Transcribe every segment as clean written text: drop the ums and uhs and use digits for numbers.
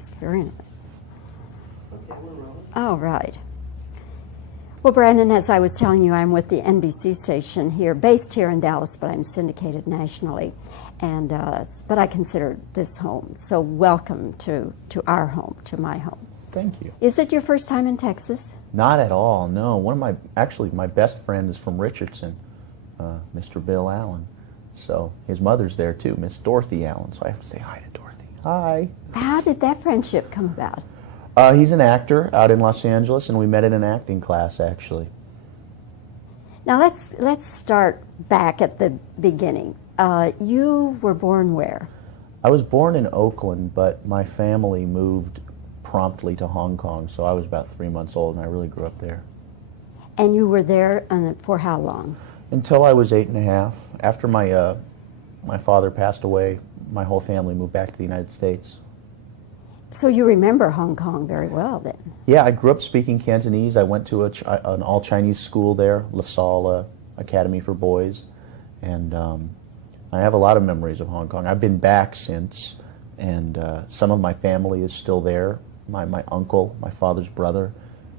nice, very nice. Okay, we're rolling. All right. Well, Brandon, as I was telling you, I'm with the NBC station here, based here in Dallas, but I'm syndicated nationally, and but I consider this home. So welcome to our home, to my home. Thank you. Is it your first time in Texas? Not at all, no. Actually, my best friend is from Richardson, Mr. Bill Allen. So his mother's there too, Miss Dorothy Allen. So I have to say hi to Dorothy. Hi. How did that friendship come about? He's an actor out in Los Angeles, and we met in an acting class, actually. Now let's start back at the beginning. You were born where? I was born in Oakland, but my family moved promptly to Hong Kong, so I was about 3 months old, and I really grew up there. And you were there for how long? Until I was 8 and a half. After my father passed away, my whole family moved back to the United States. So you remember Hong Kong very well, then? Yeah, I grew up speaking Cantonese. I went to an all-Chinese school there, LaSalle Academy for Boys, and I have a lot of memories of Hong Kong. I've been back since, and some of my family is still there. My uncle, my father's brother,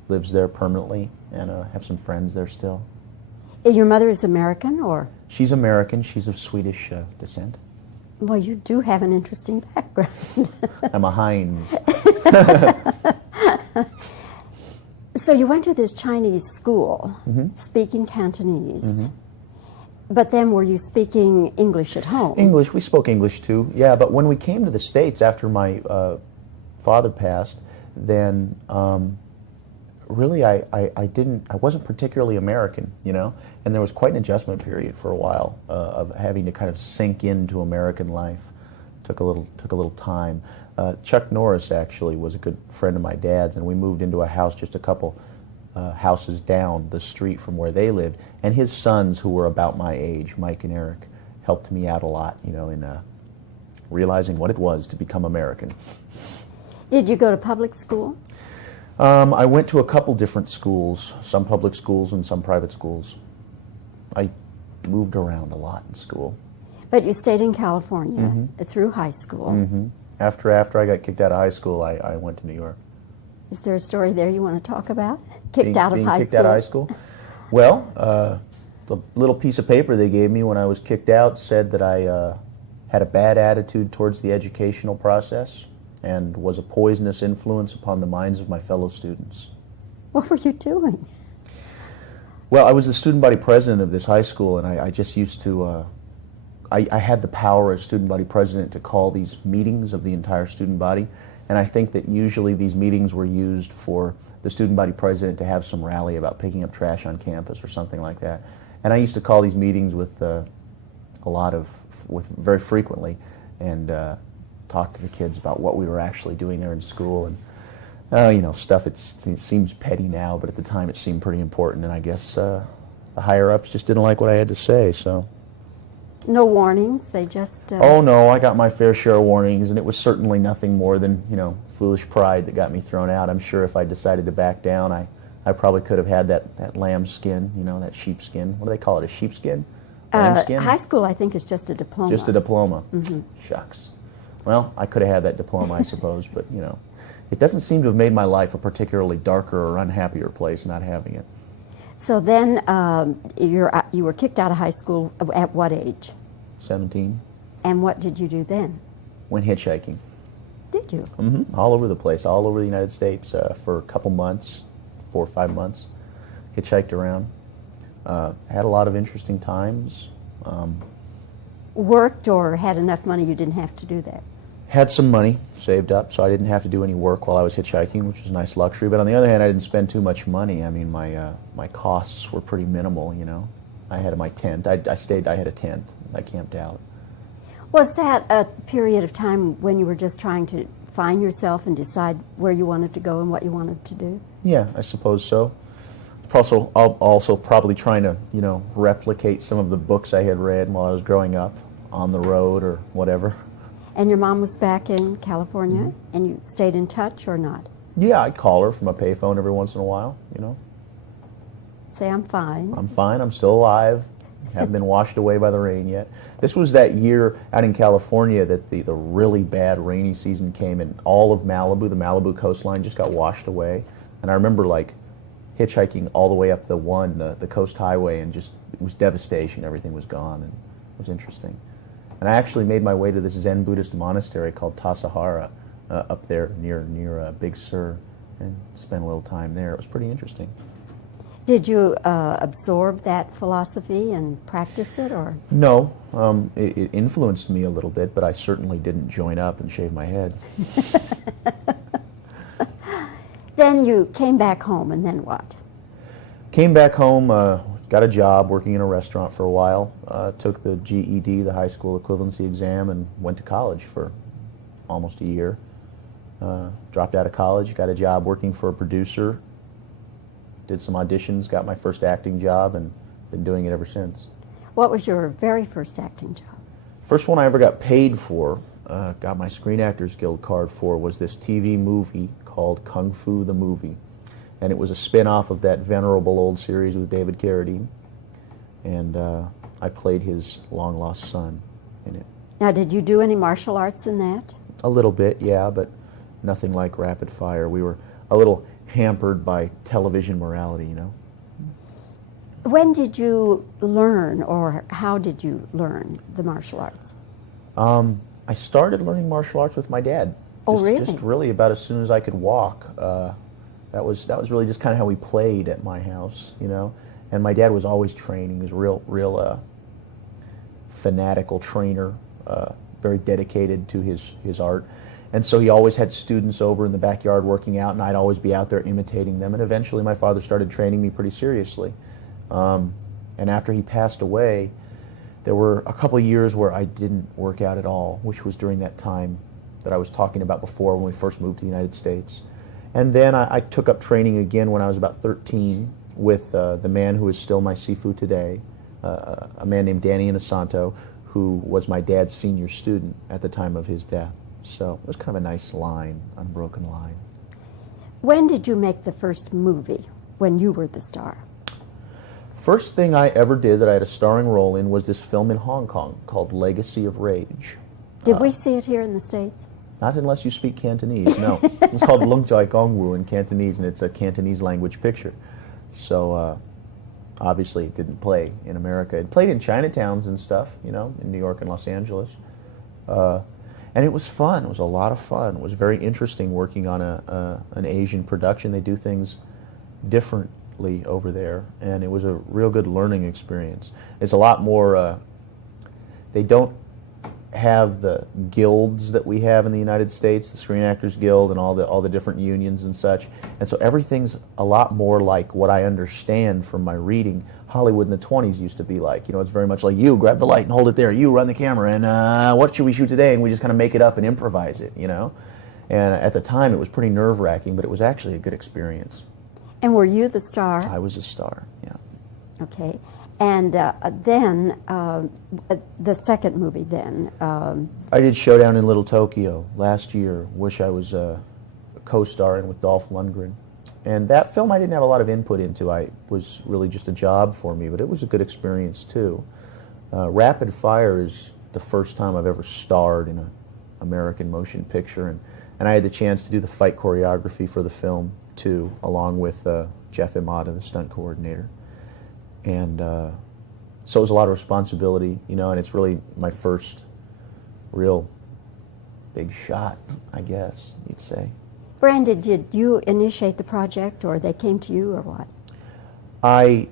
lives there permanently, and I have some friends there still. Your mother is American, or? She's American. She's of Swedish descent. Well, you do have an interesting background. I'm a Heinz. So you went to this Chinese school, speaking Cantonese, but then were you speaking English at home? English, we spoke English too, yeah, but when we came to the States after my father passed, then really I wasn't particularly American, you know, and there was quite an adjustment period for a while of having to kind of sink into American life. Took a little time. Chuck Norris actually was a good friend of my dad's, and we moved into a house just a couple houses down the street from where they lived, and his sons, who were about my age, Mike and Eric, helped me out a lot, you know, in realizing what it was to become American. Did you go to public school? I went to a couple different schools, some public schools and some private schools. I moved around a lot in school. But you stayed in California through high school. After I got kicked out of high school, I went to New York. Is there a story there you want to talk about? Being kicked out of high school? Well, the little piece of paper they gave me when I was kicked out said that I had a bad attitude towards the educational process and was a poisonous influence upon the minds of my fellow students. What were you doing? Well, I was the student body president of this high school, and I just used to, I had the power as student body president to call these meetings of the entire student body, and I think that usually these meetings were used for the student body president to have some rally about picking up trash on campus or something like that. And I used to call these meetings with very frequently, and talk to the kids about what we were actually doing there in school, and you know, stuff it seems petty now, but at the time it seemed pretty important, and I guess the higher-ups just didn't like what I had to say, so. No warnings, they just... Oh no, I got my fair share of warnings, and it was certainly nothing more than, you know, foolish pride that got me thrown out. I'm sure if I decided to back down, I probably could have had that lamb skin, you know, that sheep skin. What do they call it, a sheepskin? Lamb skin? High school, I think, is just a diploma. Just a diploma. Shucks. Well, I could have had that diploma, I suppose, but, you know, it doesn't seem to have made my life a particularly darker or unhappier place not having it. So then you were kicked out of high school at what age? 17. And what did you do then? Went hitchhiking. Did you? All over the place, all over the United States for a couple months, 4 or 5 months. Hitchhiked around. Had a lot of interesting times. Worked or had enough money you didn't have to do that? Had some money saved up, so I didn't have to do any work while I was hitchhiking, which was a nice luxury. But on the other hand, I didn't spend too much money. I mean, my costs were pretty minimal, you know. I had my tent. I had a tent. I camped out. Was that a period of time when you were just trying to find yourself and decide where you wanted to go and what you wanted to do? Yeah, I suppose so. Also probably trying to, you know, replicate some of the books I had read while I was growing up on the road or whatever. And your mom was back in California, and you stayed in touch or not? Yeah, I'd call her from a payphone every once in a while, you know. Say, I'm fine. I'm fine, I'm still alive. Haven't been washed away by the rain yet. This was that year out in California that the really bad rainy season came, and all of Malibu, the Malibu coastline, just got washed away. And I remember like hitchhiking all the way up the coast highway, and just it was devastation. Everything was gone, and it was interesting. And I actually made my way to this Zen Buddhist monastery called Tassajara up there near Big Sur, and spent a little time there. It was pretty interesting. Did you absorb that philosophy and practice it, or? No, it influenced me a little bit, but I certainly didn't join up and shave my head. Then you came back home, and then what? Came back home, got a job working in a restaurant for a while, took the GED, the high school equivalency exam, and went to college for almost a year. Dropped out of college, got a job working for a producer, did some auditions, got my first acting job, and been doing it ever since. What was your very first acting job? First one I ever got paid for, got my Screen Actors Guild card for, was this TV movie called Kung Fu the Movie. And it was a spin-off of that venerable old series with David Carradine. And I played his long-lost son in it. Now, did you do any martial arts in that? A little bit, yeah, but nothing like rapid fire. We were a little hampered by television morality, you know. When did you learn, or how did you learn the martial arts? I started learning martial arts with my dad. Really? Just really about as soon as I could walk. That was really just kind of how we played at my house, you know. And my dad was always training. He was a real fanatical trainer, very dedicated to his art. And so he always had students over in the backyard working out, and I'd always be out there imitating them. And eventually my father started training me pretty seriously. And after he passed away, there were a couple of years where I didn't work out at all, which was during that time that I was talking about before when we first moved to the United States. And then I took up training again when I was about 13 with the man who is still my sifu today, a man named Danny Inosanto, who was my dad's senior student at the time of his death. So it was kind of a nice line, unbroken line. When did you make the first movie, when you were the star? First thing I ever did that I had a starring role in was this film in Hong Kong called Legacy of Rage. Did we see it here in the States? Not unless you speak Cantonese, no. It's called Lung Chai Gong Wu in Cantonese, and it's a Cantonese language picture. So obviously it didn't play in America. It played in Chinatowns and stuff, you know, in New York and Los Angeles. And it was fun. It was a lot of fun. It was very interesting working on an Asian production. They do things differently over there, and it was a real good learning experience. It's a lot more, they don't have the guilds that we have in the United States, the Screen Actors Guild and all the different unions and such. And so everything's a lot more like what I understand from my reading Hollywood in the 20s used to be like. You know, it's very much like, you grab the light and hold it there, you run the camera, and what should we shoot today? And we just kind of make it up and improvise it, you know. And at the time it was pretty nerve-wracking, but it was actually a good experience. And were you the star? I was a star, yeah. Okay. And then, the second movie then? I did Showdown in Little Tokyo last year, which I was co-starring with Dolph Lundgren. And that film I didn't have a lot of input into. It was really just a job for me, but it was a good experience too. Rapid Fire is the first time I've ever starred in an American motion picture, and I had the chance to do the fight choreography for the film too, along with Jeff Imada, the stunt coordinator. And so it was a lot of responsibility, you know, and it's really my first real big shot, I guess you'd say. Brandon, did you initiate the project, or they came to you, or what? I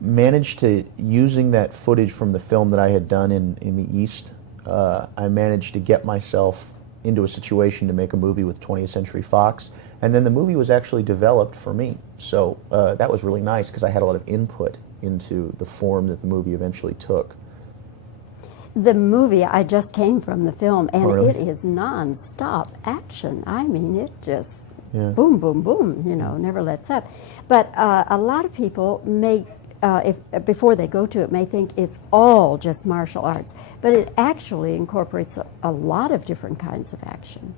managed to, using that footage from the film that I had done in the East, I managed to get myself into a situation to make a movie with 20th Century Fox, and then the movie was actually developed for me. So that was really nice because I had a lot of input into the form that the movie eventually took. The movie, I just came from the film, and really? It is non-stop action. I mean, it just boom, boom, boom, you know, never lets up. But a lot of people may, before they go to it, may think it's all just martial arts, but it actually incorporates a lot of different kinds of action.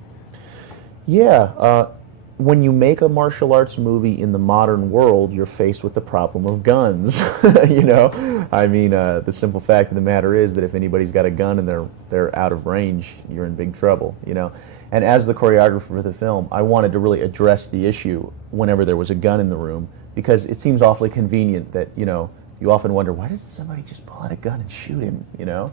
Yeah, when you make a martial arts movie in the modern world, you're faced with the problem of guns. You know, I mean, the simple fact of the matter is that if anybody's got a gun and they're out of range, you're in big trouble. You know, and as the choreographer for the film, I wanted to really address the issue whenever there was a gun in the room, because it seems awfully convenient that, you know, you often wonder, why doesn't somebody just pull out a gun and shoot him? You know.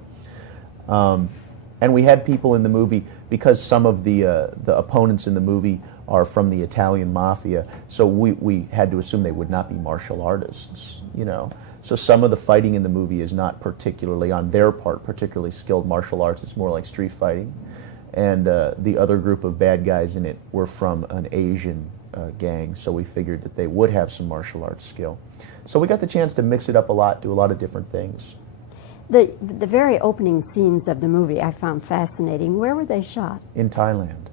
And we had people in the movie, because some of the opponents in the movie are from the Italian mafia, so we had to assume they would not be martial artists, you know. So some of the fighting in the movie is not particularly, on their part, particularly skilled martial arts. It's more like street fighting. And the other group of bad guys in it were from an Asian gang, so we figured that they would have some martial arts skill. So we got the chance to mix it up a lot, do a lot of different things. The very opening scenes of the movie I found fascinating. Where were they shot? In Thailand.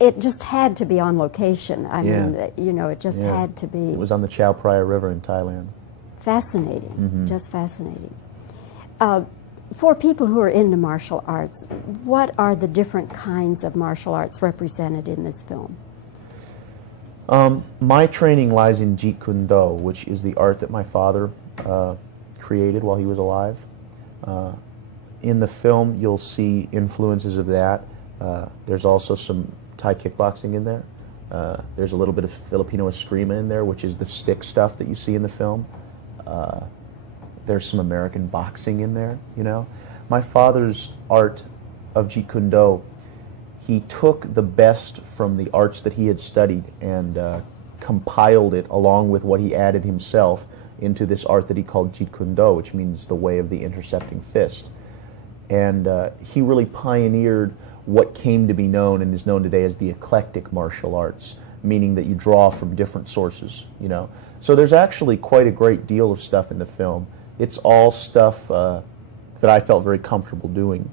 It just had to be on location. I Yeah. mean, you know, it just Yeah. had to be. It was on the Chao Phraya River in Thailand. Fascinating, just fascinating. For people who are into martial arts, what are the different kinds of martial arts represented in this film? My training lies in Jeet Kune Do, which is the art that my father created while he was alive. In the film, you'll see influences of that. There's also some Thai kickboxing in there. There's a little bit of Filipino Eskrima in there, which is the stick stuff that you see in the film. There's some American boxing in there, you know. My father's art of Jeet Kune Do, he took the best from the arts that he had studied and compiled it along with what he added himself into this art that he called Jeet Kune Do, which means the way of the intercepting fist. And he really pioneered what came to be known and is known today as the eclectic martial arts, meaning that you draw from different sources, you know. So there's actually quite a great deal of stuff in the film. It's all stuff that I felt very comfortable doing,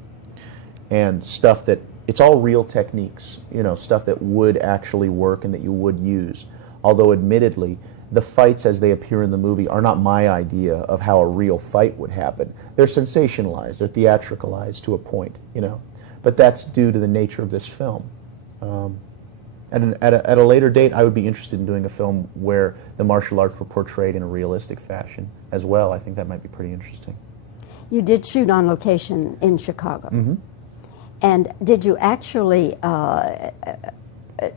and stuff that, it's all real techniques, you know, stuff that would actually work and that you would use. Although admittedly, the fights as they appear in the movie are not my idea of how a real fight would happen. They're sensationalized, they're theatricalized to a point, you know. But that's due to the nature of this film. At a later date, I would be interested in doing a film where the martial arts were portrayed in a realistic fashion as well. I think that might be pretty interesting. You did shoot on location in Chicago. Mm-hmm. And did you actually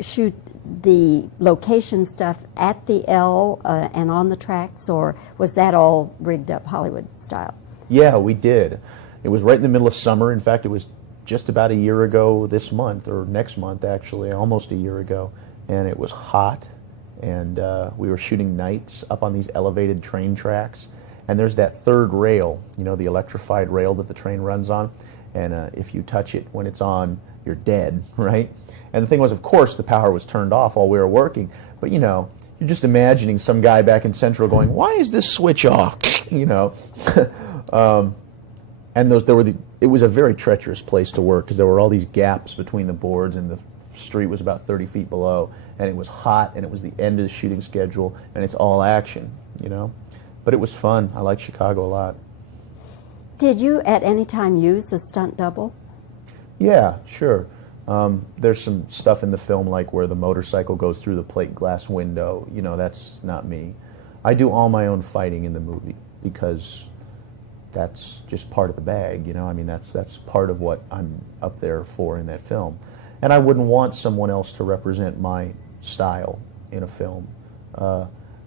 shoot the location stuff at the L and on the tracks, or was that all rigged up Hollywood style? Yeah, we did. It was right in the middle of summer. In fact, it was just about a year ago this month, or next month actually, almost a year ago, and it was hot, and we were shooting nights up on these elevated train tracks, and there's that third rail, you know, the electrified rail that the train runs on, and if you touch it when it's on, you're dead, right? And the thing was, of course, the power was turned off while we were working, but you know, you're just imagining some guy back in Central going, why is this switch off? You know. And it was a very treacherous place to work because there were all these gaps between the boards, and the street was about 30 feet below, and it was hot, and it was the end of the shooting schedule, and it's all action, you know. But it was fun. I liked Chicago a lot. Did you at any time use a stunt double? Yeah, sure. There's some stuff in the film like where the motorcycle goes through the plate glass window. You know, that's not me. I do all my own fighting in the movie because that's just part of the bag, you know. I mean, that's part of what I'm up there for in that film. And I wouldn't want someone else to represent my style in a film.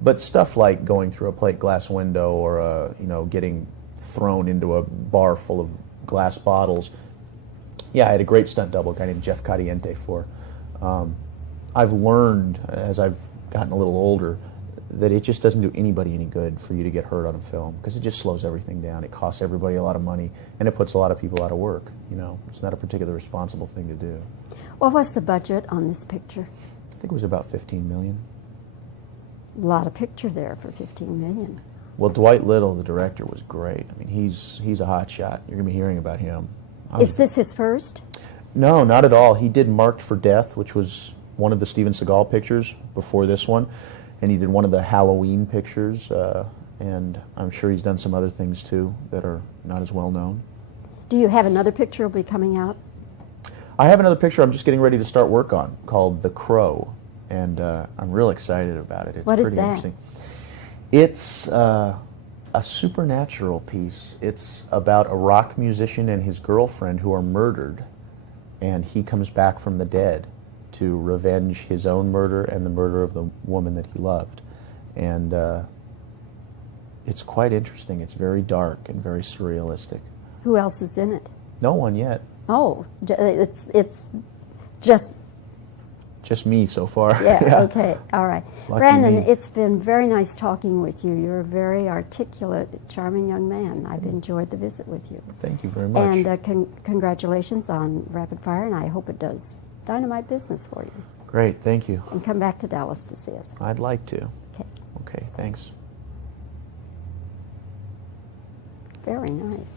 But stuff like going through a plate glass window or, you know, getting thrown into a bar full of glass bottles, yeah, I had a great stunt double, a guy named Jeff Cadiente for. I've learned, as I've gotten a little older, that it just doesn't do anybody any good for you to get hurt on a film because it just slows everything down. It costs everybody a lot of money, and it puts a lot of people out of work. You know, it's not a particularly responsible thing to do. What was the budget on this picture? I think it was about $15 million. A lot of picture there for $15 million. Well, Dwight Little, the director, was great. I mean, he's a hot shot. You're going to be hearing about him. Is this his first? No, not at all. He did Marked for Death, which was one of the Steven Seagal pictures before this one. And he did one of the Halloween pictures, and I'm sure he's done some other things too that are not as well known. Do you have another picture will be coming out? I have another picture I'm just getting ready to start work on called The Crow, and I'm real excited about it. It's What is pretty that? interesting. It's a supernatural piece. It's about a rock musician and his girlfriend who are murdered, and he comes back from the dead to revenge his own murder and the murder of the woman that he loved. And it's quite interesting. It's very dark and very surrealistic. Who else is in it? No one yet. Oh, it's just me so far. yeah. Okay, all right. Lucky Brandon, me. it's been very nice talking with you. You're a very articulate, charming young man. I've enjoyed the visit with you. Thank you very much. And congratulations on Rapid Fire, and I hope it does dynamite business for you. Great, thank you. And come back to Dallas to see us. I'd like to. Okay, Okay, thanks. very nice.